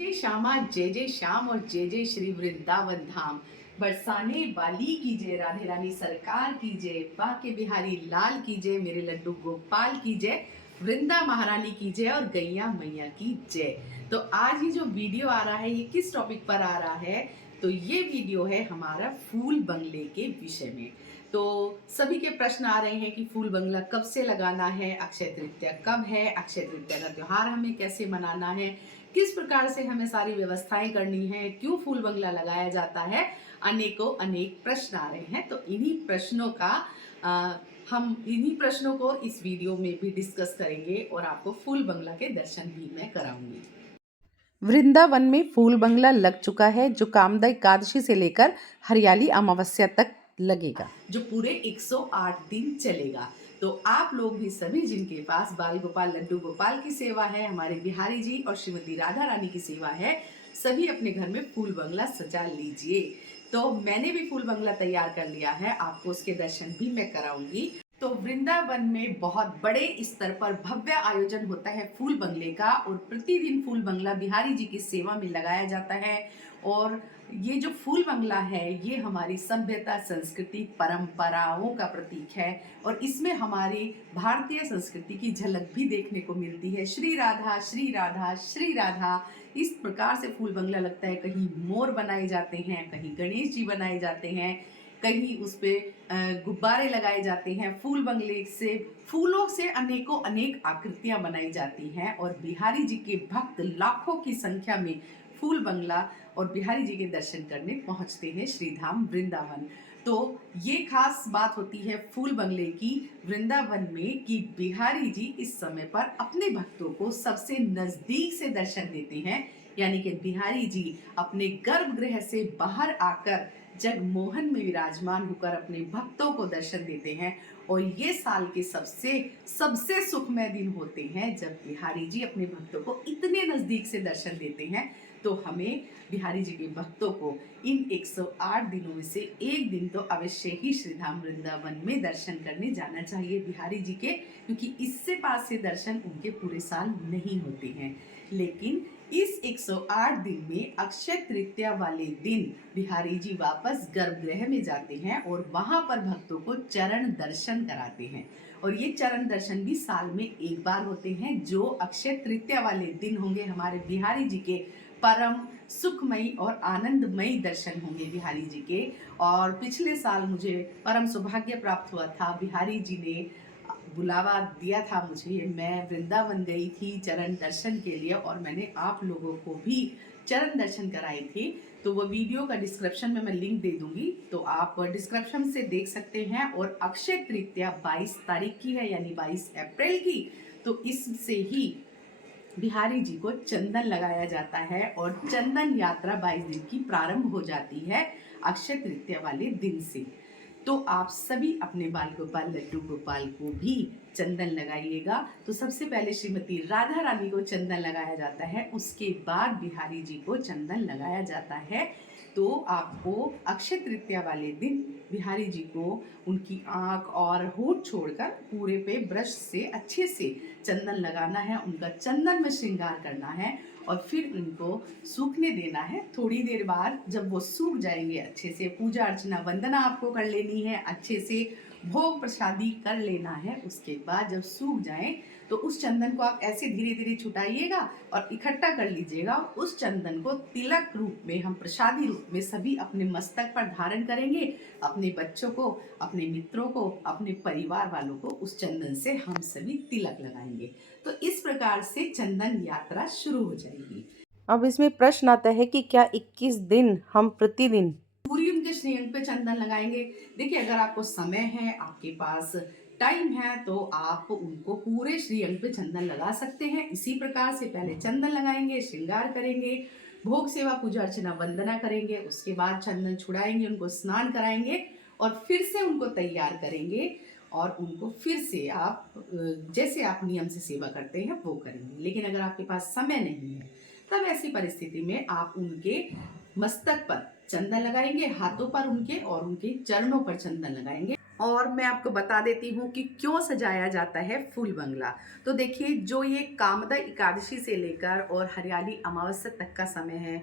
जय श्यामा जय जय श्याम और जय जय श्री वृंदावन धाम। बरसाने वाली की जय, राधे रानी सरकार की जय, बाके बिहारी लाल की जय, मेरे लड्डू गोपाल की जय, वृंदा महारानी की जय और गैया मैया की जय। तो आज ये जो वीडियो आ रहा है ये किस टॉपिक पर आ रहा है? तो ये वीडियो है हमारा फूल बंगले के विषय में। तो सभी के प्रश्न आ रहे हैं कि फूल बंगला कब से लगाना है, अक्षय तृतीया कब है, अक्षय तृतीया का त्योहार हमें कैसे मनाना है, किस प्रकार से हमें सारी व्यवस्थाएं करनी है, क्यों फूल बंगला लगाया जाता है, अनेकों अनेक प्रश्न आ रहे हैं। तो हम इन्हीं प्रश्नों को इस वीडियो में भी डिस्कस करेंगे और आपको फूल बंगला के दर्शन भी मैं कराऊंगी। वृंदावन में फूल बंगला लग चुका है जो कामदा एकादशी से लेकर हरियाली अमावस्या तक लगेगा, जो पूरे 108 दिन चलेगा। तो आप लोग भी सभी जिनके पास बाल गोपाल लड्डू गोपाल की सेवा है, हमारे बिहारी जी और श्रीमती राधा रानी की सेवा है, सभी अपने घर में फूल बंगला सजा लीजिए। तो मैंने भी फूल बंगला तैयार कर लिया है, आपको उसके दर्शन भी मैं कराऊंगी। तो वृंदावन में बहुत बड़े स्तर पर भव्य आयोजन होता है फूल बंगले का, और प्रतिदिन फूल बंगला बिहारी जी की सेवा में लगाया जाता है। और ये जो फूल बंगला है ये हमारी सभ्यता, संस्कृति, परंपराओं का प्रतीक है, और इसमें हमारी भारतीय संस्कृति की झलक भी देखने को मिलती है। श्री राधा श्री राधा श्री राधा, इस प्रकार से फूल बंगला लगता है। कहीं मोर बनाए जाते हैं, कहीं गणेश जी बनाए जाते हैं, कहीं उस पे गुब्बारे लगाए जाते हैं। फूल बंगले से, फूलों से अनेकों अनेक आकृतियां बनाई जाती हैं, और बिहारी जी के भक्त लाखों की संख्या में फूल बंगला और बिहारी जी के दर्शन करने पहुंचते हैं श्रीधाम वृंदावन। तो ये खास बात होती है फूल बंगले की वृंदावन में कि बिहारी जी इस समय पर अपने भक्तों को सबसे नजदीक से दर्शन देते हैं। यानी कि बिहारी जी अपने गर्भगृह से बाहर आकर जगमोहन में विराजमान होकर अपने भक्तों को दर्शन देते हैं। और ये साल के सबसे सबसे सुखमय दिन होते हैं जब बिहारी जी अपने भक्तों को इतने नजदीक से दर्शन देते हैं। तो हमें बिहारी जी के भक्तों को इन 108 दिनों में से एक दिन तो अवश्य ही श्रीधाम वृंदावन में दर्शन करने जाना चाहिए बिहारी जी के, क्योंकि इससे पास से दर्शन उनके पूरे साल नहीं होते हैं। लेकिन इस 108 दिन में अक्षय तृतीया वाले दिन बिहारी जी वापस गर्भगृह में जाते हैं और वहां पर भक्तों को चरण दर्शन कराते हैं। और ये चरण दर्शन भी साल में एक बार होते हैं, जो अक्षय तृतीया वाले दिन होंगे हमारे बिहारी जी के परम सुखमयी और आनंदमयी दर्शन होंगे बिहारी जी के। और पिछले साल मुझे परम सौभाग्य प्राप्त हुआ था, बिहारी जी ने बुलावा दिया था मुझे, मैं वृंदावन गई थी चरण दर्शन के लिए, और मैंने आप लोगों को भी चरण दर्शन कराए थे। तो वो वीडियो का डिस्क्रिप्शन में मैं लिंक दे दूंगी, तो आप डिस्क्रिप्शन से देख सकते हैं। और अक्षय तृतीया 22 तारीख की है, यानी 22 अप्रैल की। तो इससे ही बिहारी जी को चंदन लगाया जाता है, और चंदन यात्रा 22 दिन की प्रारंभ हो जाती है अक्षय तृतीया वाले दिन से। तो आप सभी अपने बाल गोपाल लड्डू गोपाल को भी चंदन लगाइएगा। तो सबसे पहले श्रीमती राधा रानी को चंदन लगाया जाता है, उसके बाद बिहारी जी को चंदन लगाया जाता है। तो आपको अक्षय तृतीया वाले दिन बिहारी जी को उनकी आंख और होंठ छोड़कर पूरे पे ब्रश से अच्छे से चंदन लगाना है, उनका चंदन में श्रृंगार करना है, और फिर उनको सूखने देना है। थोड़ी देर बाद जब वो सूख जाएंगे अच्छे से, पूजा अर्चना वंदना आपको कर लेनी है, अच्छे से भोग प्रसादी कर लेना है। उसके बाद जब सूख जाए तो उस चंदन को आप ऐसे धीरे धीरे छुटाइएगा और इकट्ठा कर लीजिएगा। उस चंदन को तिलक रूप में, हम प्रसादी रूप में सभी अपने मस्तक पर धारण करेंगे। अपने बच्चों को, अपने मित्रों को, अपने परिवार वालों को उस चंदन से हम सभी तिलक लगाएंगे। तो इस प्रकार से चंदन यात्रा शुरू हो जाएगी। अब इसमें प्रश्न आता है कि क्या 21 दिन हम प्रतिदिन पूरी उनके श्रीअंग पे चंदन लगाएंगे? देखिए, अगर आपको समय है, आपके पास टाइम है, तो आप उनको पूरे श्रीअंग पे चंदन लगा सकते हैं। इसी प्रकार से पहले चंदन लगाएंगे, श्रृंगार करेंगे, भोग सेवा पूजा अर्चना वंदना करेंगे, उसके बाद चंदन छुड़ाएंगे, उनको स्नान कराएंगे, और फिर से उनको तैयार करेंगे, और उनको फिर से आप जैसे आप नियम से सेवा करते हैं वो करेंगे। लेकिन अगर आपके पास समय नहीं है, तब ऐसी परिस्थिति में आप उनके मस्तक पर चंदन लगाएंगे, हाथों पर उनके, और उनके चरणों पर चंदन लगाएंगे। और मैं आपको बता देती हूँ कि क्यों सजाया जाता है फूल बंगला। तो देखिए, जो ये कामदा एकादशी से लेकर और हरियाली अमावस्या तक का समय है,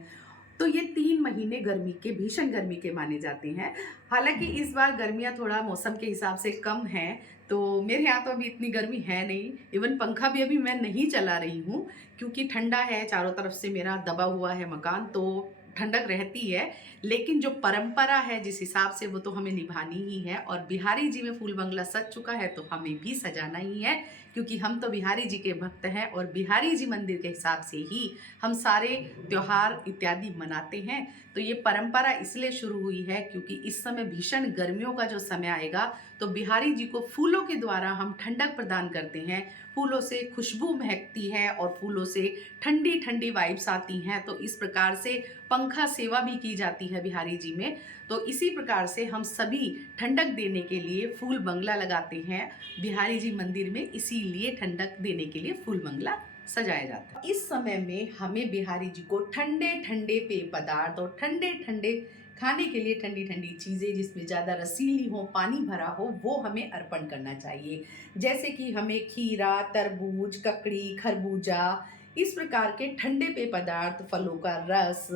तो ये 3 महीने गर्मी के, भीषण गर्मी के माने जाते हैं। हालाँकि इस बार गर्मियाँ थोड़ा मौसम के हिसाब से कम हैं, तो मेरे यहाँ तो अभी इतनी गर्मी है नहीं। इवन पंखा भी अभी मैं नहीं चला रही हूँ, क्योंकि ठंडा है, चारों तरफ से मेरा दबा हुआ है मकान, तो ठंडक रहती है। लेकिन जो परंपरा है जिस हिसाब से, वो तो हमें निभानी ही है, और बिहारी जी में फूल बंगला सज चुका है तो हमें भी सजाना ही है, क्योंकि हम तो बिहारी जी के भक्त हैं और बिहारी जी मंदिर के हिसाब से ही हम सारे त्योहार इत्यादि मनाते हैं। तो ये परंपरा इसलिए शुरू हुई है क्योंकि इस समय भीषण गर्मियों का जो समय आएगा, तो बिहारी जी को फूलों के द्वारा हम ठंडक प्रदान करते हैं। फूलों से खुशबू महकती है और फूलों से ठंडी ठंडी वाइब्स आती हैं, तो इस प्रकार से पंखा सेवा भी की जाती है बिहारी जी में। तो इसी प्रकार से हम सभी ठंडक देने के लिए फूल बंगला लगाते हैं बिहारी जी मंदिर में, इसीलिए ठंडक देने के लिए फूल बंगला सजाया जाता है। इस समय में हमें बिहारी जी को ठंडे ठंडे पेय पदार्थ और ठंडे ठंडे खाने के लिए ठंडी ठंडी चीज़ें जिसमें ज़्यादा रसीली हो, पानी भरा हो, वो हमें अर्पण करना चाहिए। जैसे कि हमें खीरा, तरबूज, ककड़ी, खरबूजा, इस प्रकार के ठंडे पेय पदार्थ, फलों का रस,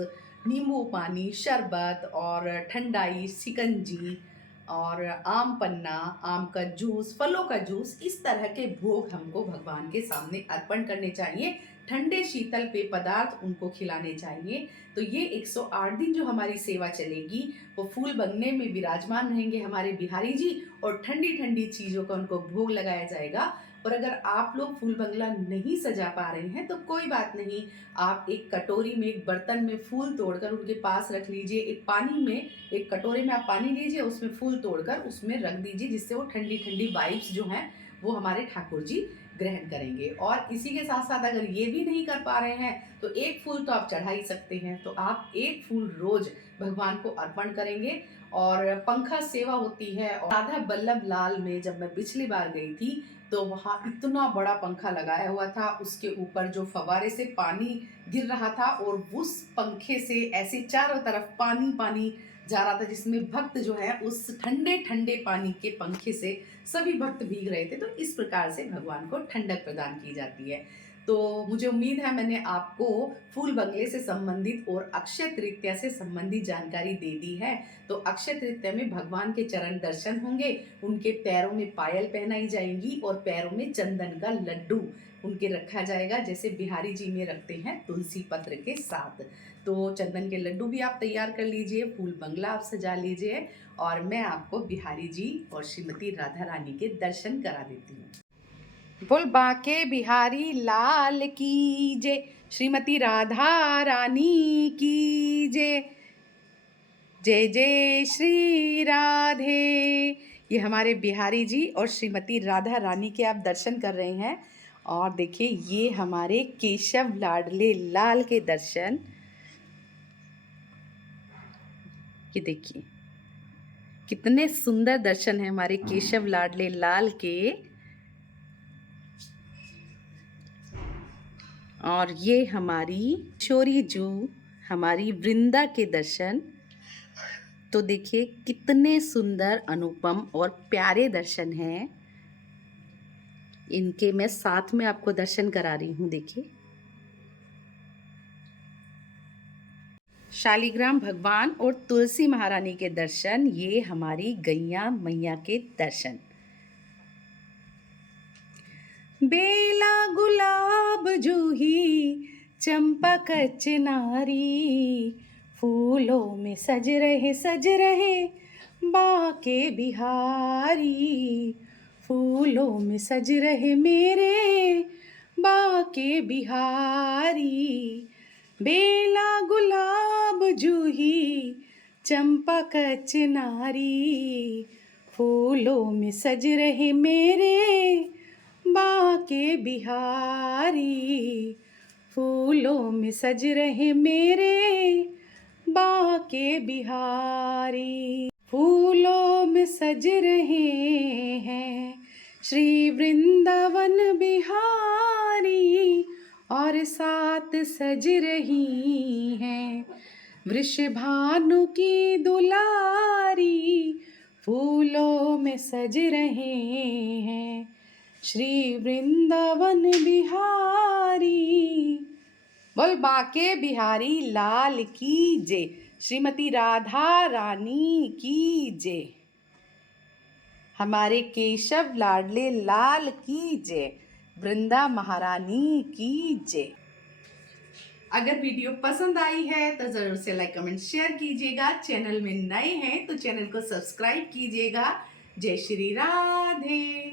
नींबू पानी, शरबत और ठंडाई, शिकंजी और आम पन्ना, आम का जूस, फलों का जूस, इस तरह के भोग हमको भगवान के सामने अर्पण करने चाहिए। ठंडे शीतल पेय पदार्थ उनको खिलाने चाहिए। तो ये 108 दिन जो हमारी सेवा चलेगी, वो फूल बंगले में विराजमान रहेंगे हमारे बिहारी जी, और ठंडी ठंडी चीज़ों का उनको भोग लगाया जाएगा। और अगर आप लोग फूल बंगला नहीं सजा पा रहे हैं तो कोई बात नहीं, आप एक कटोरी में, एक बर्तन में फूल तोड़कर उनके पास रख लीजिए। एक पानी में, एक कटोरे में आप पानी लीजिए, उसमें फूल तोड़कर उसमें रख दीजिए, जिससे वो ठंडी ठंडी वाइब्स जो हैं वो हमारे ठाकुर जी ग्रहण करेंगे। और इसी के साथ साथ अगर ये भी नहीं कर पा रहे हैं तो एक फूल तो आप चढ़ा ही सकते हैं, तो आप एक फूल रोज भगवान को अर्पण करेंगे। और पंखा सेवा होती है, और राधा बल्लभ लाल में जब मैं पिछली बार गई थी तो वहाँ इतना बड़ा पंखा लगाया हुआ था, उसके ऊपर जो फव्वारे से पानी गिर रहा था, और उस पंखे से ऐसे चारों तरफ पानी पानी जा रहा था, जिसमें भक्त जो है उस ठंडे ठंडे पानी के पंखे से सभी भक्त भीग रहे थे। तो इस प्रकार से भगवान को ठंडक प्रदान की जाती है। तो मुझे उम्मीद है मैंने आपको फूल बंगले से संबंधित और अक्षय तृतीया से संबंधित जानकारी दे दी है। तो अक्षय तृतीया में भगवान के चरण दर्शन होंगे, उनके पैरों में पायल पहनाई जाएंगी और पैरों में चंदन का लड्डू उनके रखा जाएगा, जैसे बिहारी जी में रखते हैं तुलसी पत्र के साथ। तो चंदन के लड्डू भी आप तैयार कर लीजिए, फूल बंगला आप सजा लीजिए, और मैं आपको बिहारी जी और श्रीमती राधा रानी के दर्शन करा देती हूँ। बोल बाके बिहारी लाल की जय, श्रीमती राधा रानी की जय, जय जय श्री राधे। ये हमारे बिहारी जी और श्रीमती राधा रानी के आप दर्शन कर रहे हैं। और देखिए, ये हमारे केशव लाडले लाल के दर्शन, ये देखिए कितने सुंदर दर्शन है हमारे केशव लाडले लाल के। और ये हमारी किशोरी जू, हमारी वृंदा के दर्शन। तो देखिए कितने सुंदर, अनुपम और प्यारे दर्शन हैं। इनके मैं साथ में आपको दर्शन करा रही हूँ। देखिए, शालिग्राम भगवान और तुलसी महारानी के दर्शन, ये हमारी गैया मैया के दर्शन। बेला गुलाब जूही चंपा कचनारी, फूलों में सज रहे बाके बिहारी, फूलों में सज रहे मेरे बाके बिहारी। बेला गुलाब जूही चंपा कचनारी, फूलों में सज रहे मेरे बाके बिहारी, फूलों में सज रहे मेरे बाके बिहारी। फूलों में सज रहे हैं श्री वृंदावन बिहारी, और साथ सज रही हैं वृषभानु की दुलारी, फूलों में सज रहे हैं श्री वृंदावन बिहारी। बोल बांके बिहारी लाल की जय, श्रीमती राधा रानी की जय, हमारे केशव लाडले लाल की जय, वृंदा महारानी की जय। अगर वीडियो पसंद आई है तो जरूर से लाइक कमेंट शेयर कीजिएगा। चैनल में नए हैं तो चैनल को सब्सक्राइब कीजिएगा। जय श्री राधे।